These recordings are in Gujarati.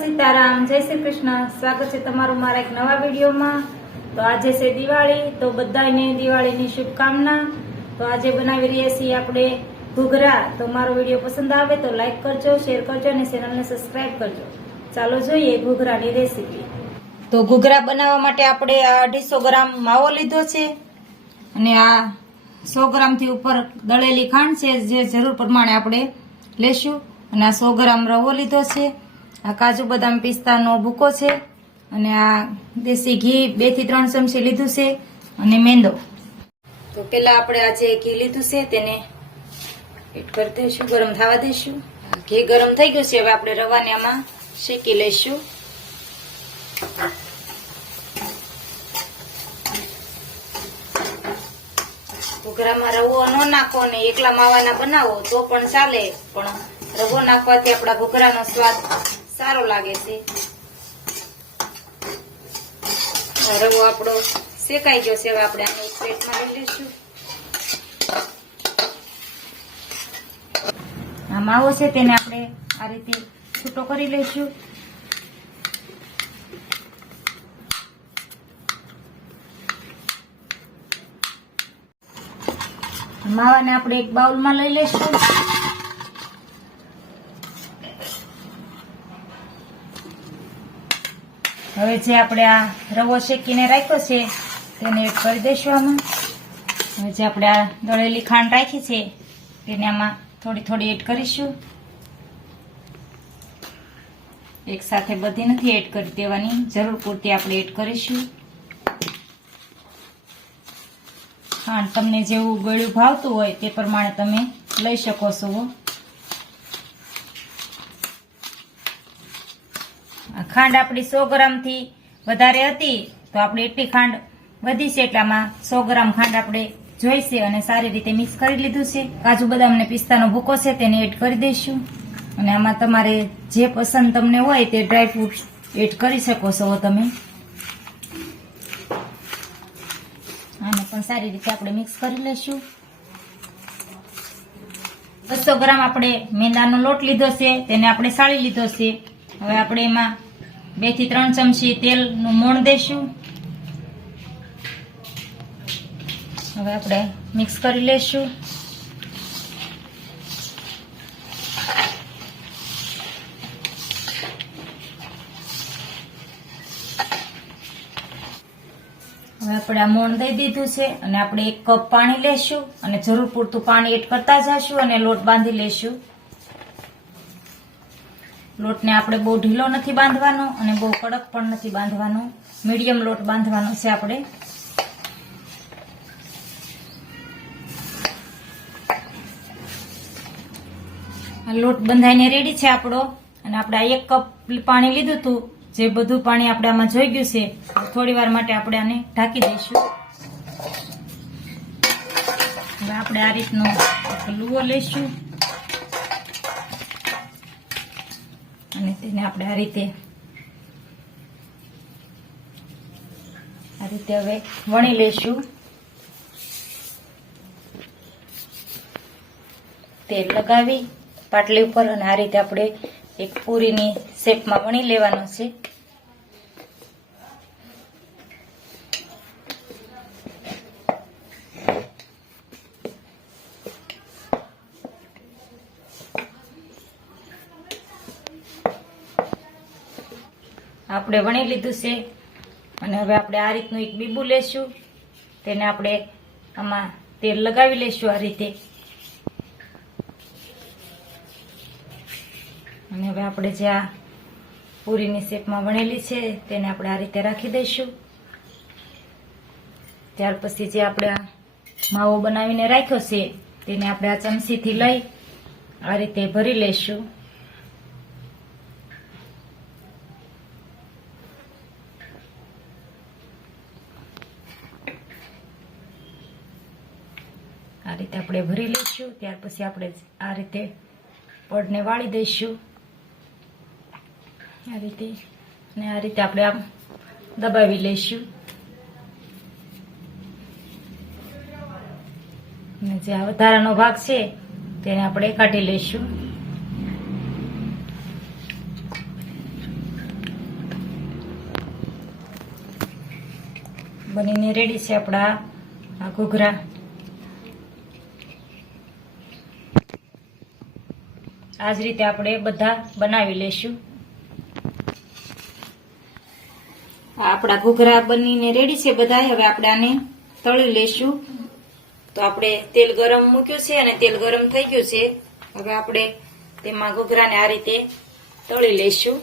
સીતારામ, જય શ્રી કૃષ્ણ। સ્વાગત છે તમારું મારા એક નવા વિડીયોમાં। તો આજે છે દિવાળી, તો બધાને દિવાળીની શુભકામના। તો આજે બનાવી રહ્યા છીએ આપણે ઘૂઘરા। તો મારો વિડીયો પસંદ આવે તો લાઈક કરજો, શેર કરજો અને ચેનલને સબસ્ક્રાઇબ કરજો। ચાલો જોઈએ ઘૂઘરાની રેસીપી। તો ઘૂઘરા બનાવવા માટે આપણે આ 250 ગ્રામ માવો લીધો છે અને આ 100 ગ્રામથી ઉપર દળેલી ખાંડ છે, જે જરૂર પ્રમાણે આપણે લેશું। અને આ 100 ગ્રામ રવો લીધો છે, આ કાજુ બદામ પિસ્તાનો ભૂકો છે અને આ દેશી ઘી 2 થી 3 ચમચી લીધું છે અને મેંદો। તો પેલા આપણે આ જે ઘી લીધું છે તેને એડ કરી દઈશું, ગરમ થવા દઈશું। ઘી ગરમ થઈ ગયું છે, હવે આપણે રવાને આમાં શેકી લઈશું। ઘૂઘરામાં રવો ન નાખો અને એકલા માવાના બનાવો તો પણ ચાલે, પણ રવો નાખવાથી આપણા ઘૂઘરાનો સ્વાદ સારો લાગે છે। રવો આપણો શેકાઈ ગયો છે, હવે આપણે આને એક પ્લેટમાં લઈ લઈશું। આ માવો છે તેને આપણે આ રીતે છૂટો કરી લઈશું। માવાને આપણે એક બાઉલમાં લઈ લઈશું। હવે જે આપણે આ રવો શેકીને રાખ્યો છે તેને એડ કરી દઈશું આમાં। હવે જે આપણે આ દળેલી ખાંડ રાખી છે તેને આમાં થોડી થોડી એડ કરીશું। એક સાથે બધી નથી એડ કરી દેવાની, જરૂર પૂરતી આપણે એડ કરીશું। ખાંડ તમને જેવું ગળ્યું ભાવતું હોય તે પ્રમાણે તમે લઈ શકો છો। ખાંડ આપણી 100 ગ્રામથી વધારે હતી તો આપણે એટલી ખાંડ વધી છે, એટલામાં 100 ગ્રામ ખાંડ આપણે જોઈશે અને સારી રીતે મિક્સ કરી લીધું છે। કાજુ બદામ ને પિસ્તાનો ભૂકો છે તેને એડ કરી દઈશું અને આમાં તમારે જે પસંદ તમને હોય તે ડ્રાયફ્રૂટ એડ કરી શકો છો તમે। આને પણ સારી રીતે આપણે મિક્સ કરી લઈશું। 200 ગ્રામ આપણે મેંદાનો લોટ લીધો છે, તેને આપણે સાળી લીધો છે। હવે આપણે એમાં 2 થી 3 ચમચી તેલનું મોણ દઈશું। હવે આપણે મિક્સ કરી લઈશું। હવે આપણે આ મોણ દઈ દીધું છે અને આપણે 1 કપ પાણી લેશું અને જરૂર પૂરતું પાણી એડ કરતા જશું અને લોટ બાંધી લેશું। લોટને આપણે બહુ ઢીલો નથી બાંધવાનો અને બહુ કડક પણ નથી બાંધવાનો, મીડિયમ લોટ બાંધવાનો છે આપણે। લોટ બંધાઈને રેડી છે આપણો અને આપણે આ 1 કપ પાણી લીધું હતું, જે બધું પાણી આપણે આમાં જોઈ ગયું છે। થોડી વાર માટે આપણે આને ઢાંકી દઈશું। હવે આપણે આ રીતનો લુવો લઈશું અને તેને આપણે આ રીતે હવે વણી લઈશું। તેલ લગાવી પાટલી ઉપર અને આ રીતે આપણે એક પૂરીની શેપમાં વણી લેવાનો છે। આપણે વણી લીધું છે અને હવે આપણે આ રીતનું એક બીબું લેશું, તેને આપણે આમાં તેલ લગાવી લઈશું આ રીતે અને હવે આપણે જે આ પૂરીની શેપમાં વણેલી છે તેને આપણે આ રીતે રાખી દઈશું। ત્યાર પછી જે આપણે આ માવો બનાવીને રાખ્યો છે તેને આપણે આ ચમચીથી લઈ આ રીતે ભરી લઈશું। આ રીતે આપણે ભરી લઈશું। ત્યાર પછી આપણે આ રીતે પડને વાળી દઈશું આ રીતે, અને આ રીતે આપણે આમ દબાવી લઈશું અને જે આ વધારાનો ભાગ છે તેને આપણે કાઢી લઈશું। બનીને રેડી છે આપણા આ ઘૂઘરા. આ જ રીતે આપણે બધા બનાવી લેશું. આપણા ઘૂઘરા બનીને રેડી છે બધા. હવે આપણે આને તળી લેશું. તો આપણે તેલ ગરમ મૂક્યું છે અને તેલ ગરમ થઈ ગયું છે. હવે આપણે તેમાં ઘૂઘરાને આ રીતે તળી લેશું.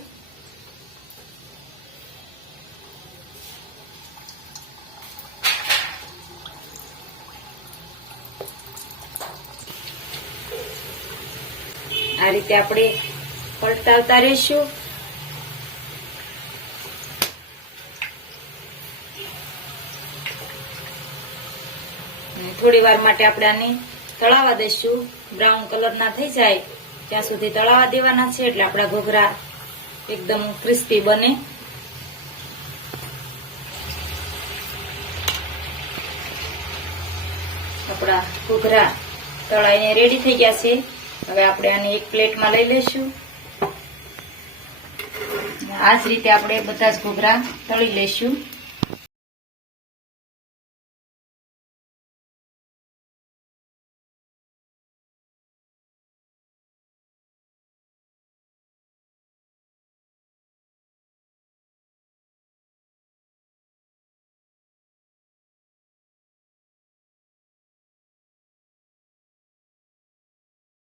આ રીતે આપણે પલટાવતા રહીશું. થોડી વાર માટે આપણે આને તળાવા દઈશું. બ્રાઉન કલર ના થઈ જાય ત્યાં સુધી તળાવા દેવાના છે, એટલે આપણા ઘૂઘરા એકદમ ક્રિસ્પી બને. આપણા ઘૂઘરા તળાઈને રેડી થઈ ગયા છે. હવે આપણે આને એક પ્લેટમાં લઈ લઈશું. આ જ રીતે આપણે બધા જ ઘૂઘરા તળી લઈશું.